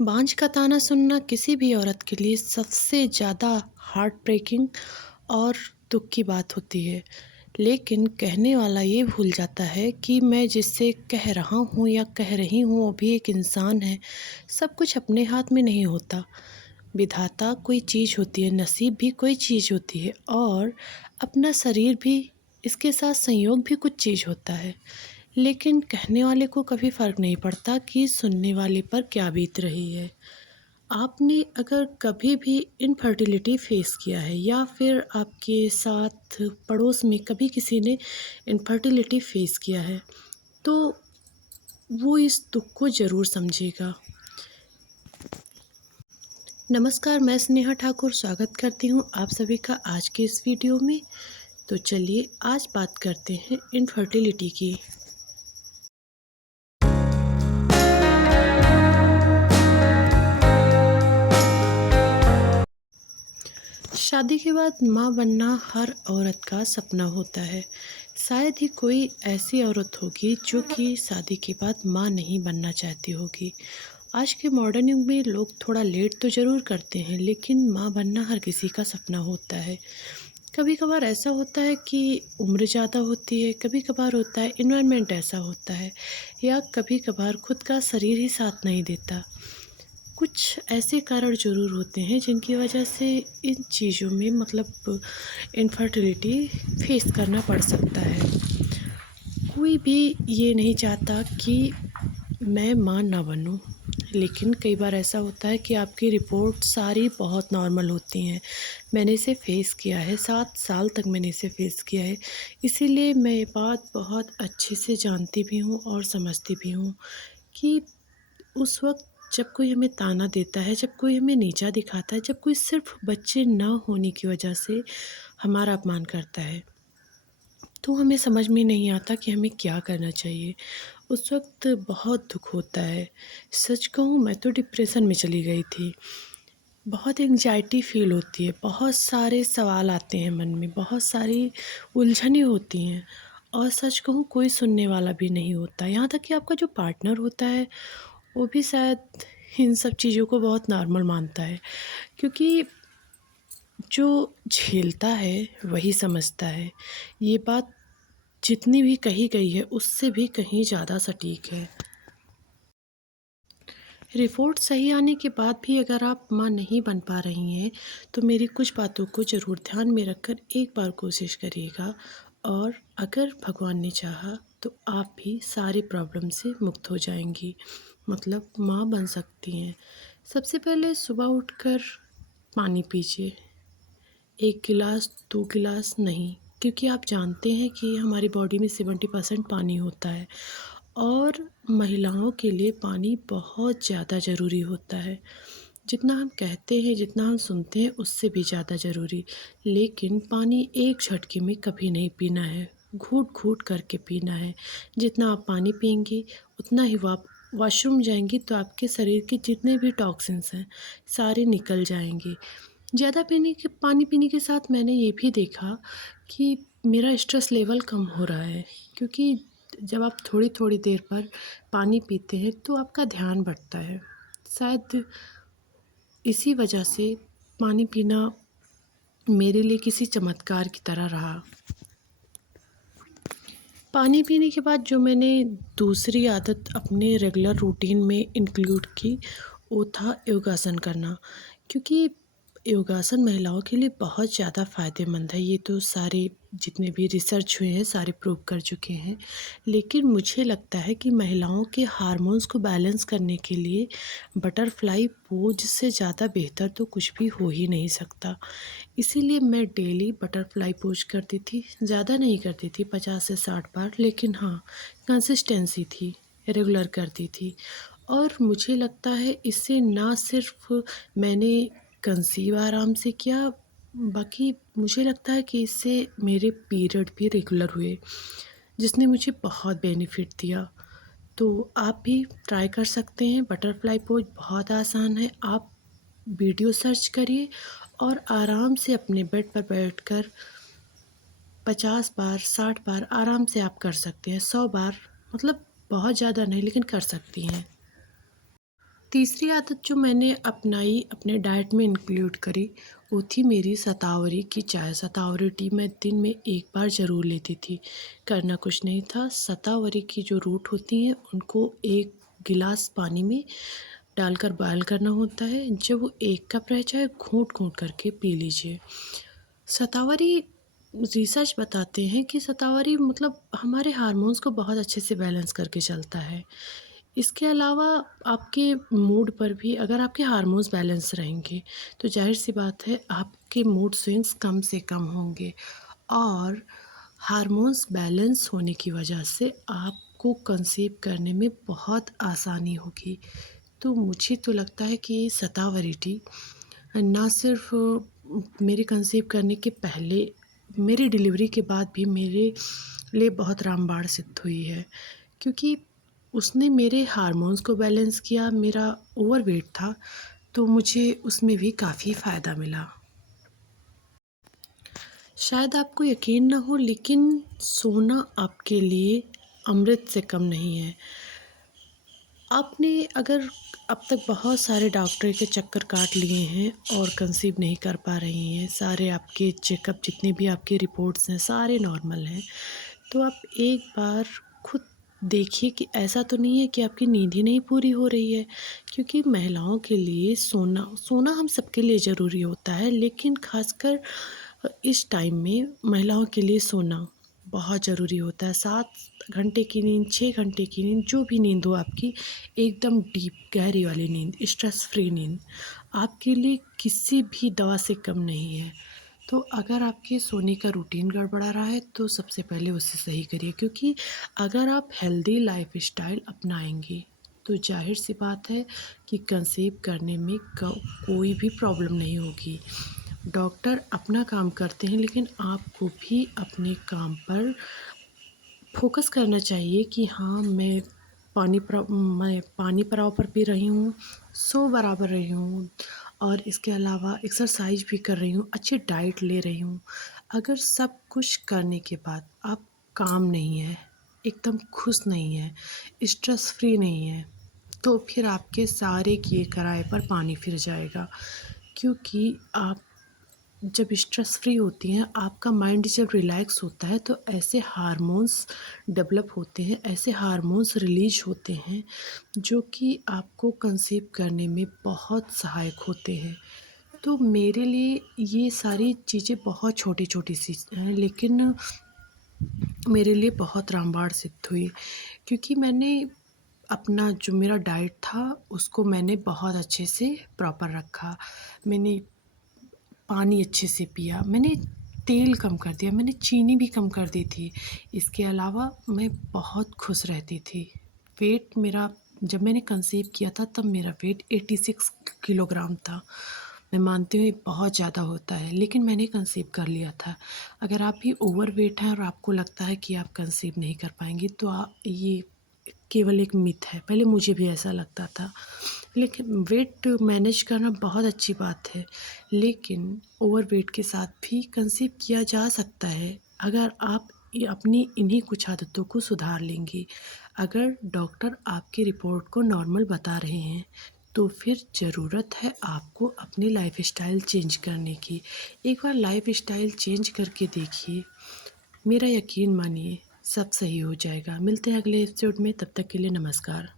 बांझ का ताना सुनना किसी भी औरत के लिए सबसे ज़्यादा हार्ट ब्रेकिंग और दुख की बात होती है। लेकिन कहने वाला ये भूल जाता है कि मैं जिससे कह रहा हूँ या कह रही हूँ वो भी एक इंसान है। सब कुछ अपने हाथ में नहीं होता। विधाता कोई चीज़ होती है, नसीब भी कोई चीज़ होती है और अपना शरीर भी, इसके साथ संयोग भी कुछ चीज़ होता है। लेकिन कहने वाले को कभी फ़र्क नहीं पड़ता कि सुनने वाले पर क्या बीत रही है। आपने अगर कभी भी इनफर्टिलिटी फेस किया है या फिर आपके साथ पड़ोस में कभी किसी ने इनफर्टिलिटी फेस किया है, तो वो इस दुख को ज़रूर समझेगा। नमस्कार, मैं स्नेहा ठाकुर स्वागत करती हूँ आप सभी का आज के इस वीडियो में। तो चलिए आज बात करते हैं इनफर्टिलिटी की। शादी के बाद माँ बनना हर औरत का सपना होता है। शायद ही कोई ऐसी औरत होगी जो कि शादी के बाद माँ नहीं बनना चाहती होगी। आज के मॉडर्न युग में लोग थोड़ा लेट तो ज़रूर करते हैं, लेकिन माँ बनना हर किसी का सपना होता है। कभी कभार ऐसा होता है कि उम्र ज़्यादा होती है, कभी कभार होता है इन्वायरमेंट ऐसा होता है, या कभी कभार खुद का शरीर ही साथ नहीं देता। कुछ ऐसे कारण ज़रूर होते हैं जिनकी वजह से इन चीज़ों में इनफर्टिलिटी फेस करना पड़ सकता है। कोई भी ये नहीं चाहता कि मैं माँ ना बनूं, लेकिन कई बार ऐसा होता है कि आपकी रिपोर्ट सारी बहुत नॉर्मल होती हैं। मैंने इसे फ़ेस किया है, 7 साल तक मैंने इसे फ़ेस किया है। इसीलिए मैं ये बात बहुत अच्छे से जानती भी हूँ और समझती भी हूँ कि उस वक़्त जब कोई हमें ताना देता है, जब कोई हमें नीचा दिखाता है, जब कोई सिर्फ़ बच्चे ना होने की वजह से हमारा अपमान करता है, तो हमें समझ में नहीं आता कि हमें क्या करना चाहिए। उस वक़्त बहुत दुःख होता है। सच कहूँ, मैं तो डिप्रेशन में चली गई थी। बहुत एंग्ज़ायटी फ़ील होती है, बहुत सारे सवाल आते हैं मन में, बहुत सारी उलझनें होती हैं और सच कहूँ कोई सुनने वाला भी नहीं होता। यहाँ तक कि आपका जो पार्टनर होता है वो भी शायद इन सब चीज़ों को बहुत नॉर्मल मानता है, क्योंकि जो झेलता है वही समझता है। ये बात जितनी भी कही गई है उससे भी कहीं ज़्यादा सटीक है। रिपोर्ट सही आने के बाद भी अगर आप माँ नहीं बन पा रही हैं, तो मेरी कुछ बातों को ज़रूर ध्यान में रखकर एक बार कोशिश करिएगा, और अगर भगवान ने चाहा तो आप भी सारी प्रॉब्लम से मुक्त हो जाएंगी, मतलब माँ बन सकती हैं। सबसे पहले सुबह उठकर पानी पीजिए, 1 गिलास 2 गिलास नहीं, क्योंकि आप जानते हैं कि हमारी बॉडी में 70% पानी होता है और महिलाओं के लिए पानी बहुत ज़्यादा ज़रूरी होता है। जितना हम कहते हैं, जितना हम सुनते हैं उससे भी ज़्यादा ज़रूरी। लेकिन पानी एक झटके में कभी नहीं पीना है, घूँट-घूँट करके पीना है। जितना आप पानी पिएँगी उतना ही वॉशरूम जाएँगी तो आपके शरीर के जितने भी टॉक्सिन्स हैं सारे निकल जाएँगे। ज़्यादा पानी पीने के साथ मैंने ये भी देखा कि मेरा स्ट्रेस लेवल कम हो रहा है, क्योंकि जब आप थोड़ी-थोड़ी देर पर पानी पीते हैं तो आपका ध्यान बढ़ता है। शायद इसी वजह से पानी पीना मेरे लिए किसी चमत्कार की तरह रहा। पानी पीने के बाद जो मैंने दूसरी आदत अपने रेगुलर रूटीन में इंक्लूड की, वो था योगासन करना, क्योंकि योगासन महिलाओं के लिए बहुत ज़्यादा फ़ायदेमंद है। ये तो सारे जितने भी रिसर्च हुए हैं सारे प्रूव कर चुके हैं। लेकिन मुझे लगता है कि महिलाओं के हार्मोन्स को बैलेंस करने के लिए बटरफ्लाई पोज से ज़्यादा बेहतर तो कुछ भी हो ही नहीं सकता। इसीलिए मैं डेली बटरफ्लाई पोज करती थी, ज़्यादा नहीं करती थी, 50 से 60 बार, लेकिन हाँ कंसिस्टेंसी थी, रेगुलर करती थी। और मुझे लगता है इससे ना सिर्फ मैंने कंसीव आराम से किया, बाकी मुझे लगता है कि इससे मेरे पीरियड भी रेगुलर हुए, जिसने मुझे बहुत बेनिफिट दिया। तो आप भी ट्राई कर सकते हैं। बटरफ्लाई पोज बहुत आसान है। आप वीडियो सर्च करिए और आराम से अपने बेड पर बैठकर 50 बार 60 बार आराम से आप कर सकते हैं। 100 बार, मतलब बहुत ज़्यादा नहीं, लेकिन कर सकती हैं। तीसरी आदत जो मैंने अपनाई, अपने डाइट में इंक्लूड करी, वो थी मेरी शतावरी की चाय। शतावरी टी मैं दिन में 1 बार ज़रूर लेती थी। करना कुछ नहीं था, शतावरी की जो रूट होती हैं उनको 1 गिलास पानी में डालकर बॉयल करना होता है। जब वो 1 कप रह जाए, घूँट-घूँट करके पी लीजिए। शतावरी रिसर्च बताते हैं कि शतावरी मतलब हमारे हार्मोन्स को बहुत अच्छे से बैलेंस करके चलता है। इसके अलावा आपके मूड पर भी, अगर आपके हार्मोन्स बैलेंस रहेंगे तो ज़ाहिर-सी बात है आपके मूड स्विंग्स कम से कम होंगे, और हार्मोन्स बैलेंस होने की वजह से आपको कंसीव करने में बहुत आसानी होगी। तो मुझे तो लगता है कि शतावरी टी ना सिर्फ मेरे कंसीव करने के पहले, मेरी डिलीवरी के बाद भी मेरे लिए बहुत रामबाण सिद्ध हुई है, क्योंकि उसने मेरे हार्मोन्स को बैलेंस किया। मेरा ओवरवेट था, तो मुझे उसमें भी काफ़ी फ़ायदा मिला। शायद आपको यकीन ना हो, लेकिन सोना आपके लिए अमृत से कम नहीं है। आपने अगर अब तक बहुत सारे डॉक्टर के चक्कर काट लिए हैं और कंसीव नहीं कर पा रही हैं, सारे आपके चेकअप, जितने भी आपकी रिपोर्ट्स हैं, सारे नॉर्मल हैं, तो आप एक बार खुद देखिए कि ऐसा तो नहीं है कि आपकी नींद ही नहीं पूरी हो रही है। क्योंकि महिलाओं के लिए सोना सोना हम सबके लिए ज़रूरी होता है, लेकिन ख़ासकर इस टाइम में महिलाओं के लिए सोना बहुत ज़रूरी होता है। 7 घंटे की नींद, 6 घंटे की नींद, जो भी नींद हो आपकी, एकदम डीप गहरी वाली नींद, स्ट्रेस फ्री नींद, आपके लिए किसी भी दवा से कम नहीं है। तो अगर आपके सोने का रूटीन गड़बड़ा रहा है, तो सबसे पहले उसे सही करिए, क्योंकि अगर आप हेल्दी लाइफ़स्टाइल अपनाएँगे, तो ज़ाहिर-सी बात है कि कंसीव करने में कोई भी प्रॉब्लम नहीं होगी। डॉक्टर अपना काम करते हैं, लेकिन आपको भी अपने काम पर फ़ोकस करना चाहिए कि हाँ, मैं पानी बराबर पी रही हूँ, सो बराबर रही हूँ, और इसके अलावा एक्सरसाइज भी कर रही हूँ, अच्छी डाइट ले रही हूँ। अगर सब कुछ करने के बाद आप काम नहीं हैं, एकदम खुश नहीं हैं, स्ट्रेस फ्री नहीं हैं, तो फिर आपके सारे किए कराए पर पानी फिर जाएगा। क्योंकि आप जब स्ट्रेस फ्री होती हैं, आपका माइंड जब रिलैक्स होता है, तो ऐसे हार्मोन्स डेवलप होते हैं, ऐसे हार्मोन्स रिलीज होते हैं, जो कि आपको कंसीव करने में बहुत सहायक होते हैं। तो मेरे लिए ये सारी चीज़ें बहुत छोटी-छोटी सी हैं, लेकिन मेरे लिए बहुत रामबाण सिद्ध हुई, क्योंकि मैंने अपना जो मेरा डाइट था, उसको मैंने बहुत अच्छे से प्रॉपर रखा। मैंने पानी अच्छे से पिया, मैंने तेल कम कर दिया, मैंने चीनी भी कम कर दी थी। इसके अलावा मैं बहुत खुश रहती थी। वेट मेरा, जब मैंने कंसीव किया था तब मेरा वेट 86 किलोग्राम था। मैं मानती हूँ ये बहुत ज़्यादा होता है, लेकिन मैंने कंसीव कर लिया था। अगर आप भी ओवरवेट हैं और आपको लगता है कि आप कंसीव नहीं कर पाएँगी, तो ये केवल एक मिथ है। पहले मुझे भी ऐसा लगता था। लेकिन वेट मैनेज करना बहुत अच्छी बात है, लेकिन ओवरवेट के साथ भी कंसीव किया जा सकता है, अगर आप ये अपनी इन्हीं कुछ आदतों को सुधार लेंगी। अगर डॉक्टर आपकी रिपोर्ट को नॉर्मल बता रहे हैं, तो फिर ज़रूरत है आपको अपनी लाइफ़स्टाइल चेंज करने की। एक बार लाइफ़स्टाइल चेंज करके देखिए, मेरा यकीन मानिए सब सही हो जाएगा। मिलते हैं अगले एपिसोड में, तब तक के लिए नमस्कार।